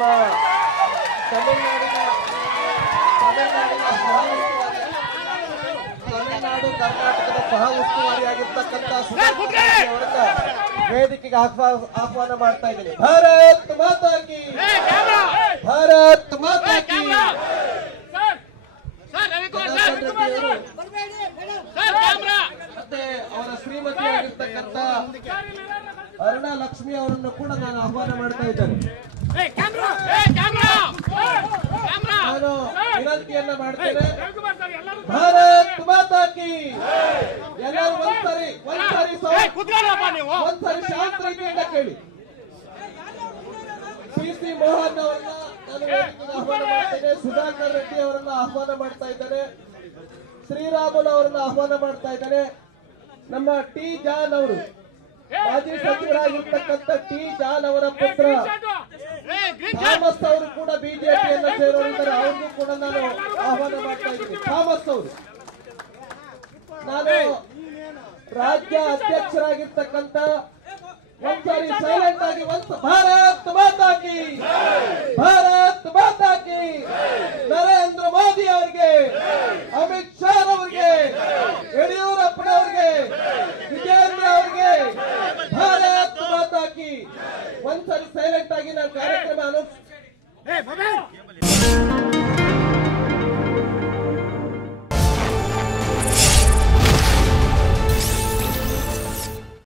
ನಮ್ಮ ತಮಿಳುನಾಡು ಕರ್ನಾಟಕದ ಸಹ ಉಸ್ತುವಾರಿಯಾಗಿರ್ತಕ್ಕಂಥ ಅವರನ್ನ ವೇದಿಕೆಗೆ ಆಹ್ವಾನ ಮಾಡ್ತಾ ಇದ್ದೀನಿ. ಭಾರತ್ ಮಾತಾ ಕಿ, ಭಾರತ್ ಮಾತಾ ಕಿ. ಮತ್ತೆ ಅವರ ಶ್ರೀಮತಿಯಾಗಿರ್ತಕ್ಕಂಥ ಅರುಣಾ ಲಕ್ಷ್ಮಿ ಅವರನ್ನು ಕೂಡ ನಾನು ಆಹ್ವಾನ ಮಾಡ್ತಾ ಇದ್ದೇನೆ. ನಾನು ವಿನಂತಿಯನ್ನ ಮಾಡ್ತೇನೆ. ಭಾರತ್ ಮಾತಾ ಕಿ. ಎಲ್ಲರೂ ಒಂದ್ಸರಿ ಶಾಂತ ರೀತಿಯಿಂದ ಕೇಳಿ. ಸಿ ಮೋಹನ್ ಅವರನ್ನ ನಾನು ವೇದಿಕೆಗೆ ಆಹ್ವಾನ ಮಾಡ್ತೇನೆ. ಸುಧಾಕರ್ ರೆಡ್ಡಿ ಅವರನ್ನ ಆಹ್ವಾನ ಮಾಡ್ತಾ ಇದ್ದೇನೆ. ಶ್ರೀರಾಮುಲು ಅವರನ್ನ ಆಹ್ವಾನ ಮಾಡ್ತಾ ಇದ್ದೇನೆ. ನಮ್ಮ ಟಿ ಜಾನ್ ಅವರು, ಮಾಜಿ ಸಚಿವರಾಗಿರ್ತಕ್ಕಂಥ ಟಿ ಜಾನ್ ಅವರ ಪುತ್ರ ಥಾಮಸ್ ಅವರು ಕೂಡ ಬಿಜೆಪಿಯನ್ನು ಸೇರೋರಿದ್ದಾರೆ. ಅವ್ರಿಗೂ ಕೂಡ ನಾನು ಆಹ್ವಾನ ಮಾಡ್ತಾ ಇದ್ದೀನಿ. ಥಾಮಸ್ ಅವರು, ನಾನು ರಾಜ್ಯ ಅಧ್ಯಕ್ಷರಾಗಿರ್ತಕ್ಕಂಥ ಒಂದ್ಸಾರಿ ಸೈಲೆಂಟ್ ಆಗಿ ಭಾರತ್ ಮಾತಾ ಕಿ, ಭಾರತ್ ಮಾತಾ ಕಿ. ನರೇಂದ್ರ ಮೋದಿ ಅವರಿಗೆ, ಅಮಿತ್ ಶಾ ಅವರಿಗೆ, ಯಡಿಯೂರಪ್ಪನವರಿಗೆ, ವಿಜೇಂದ್ರ ಅವರಿಗೆ ಭಾರತ್ ಮಾತಾ ಕಿ. ಒಂದ್ಸರಿ ಸೈಲೆಂಟ್ ಆಗಿ ನಾನು ಕಾರ್ಯಕ್ರಮ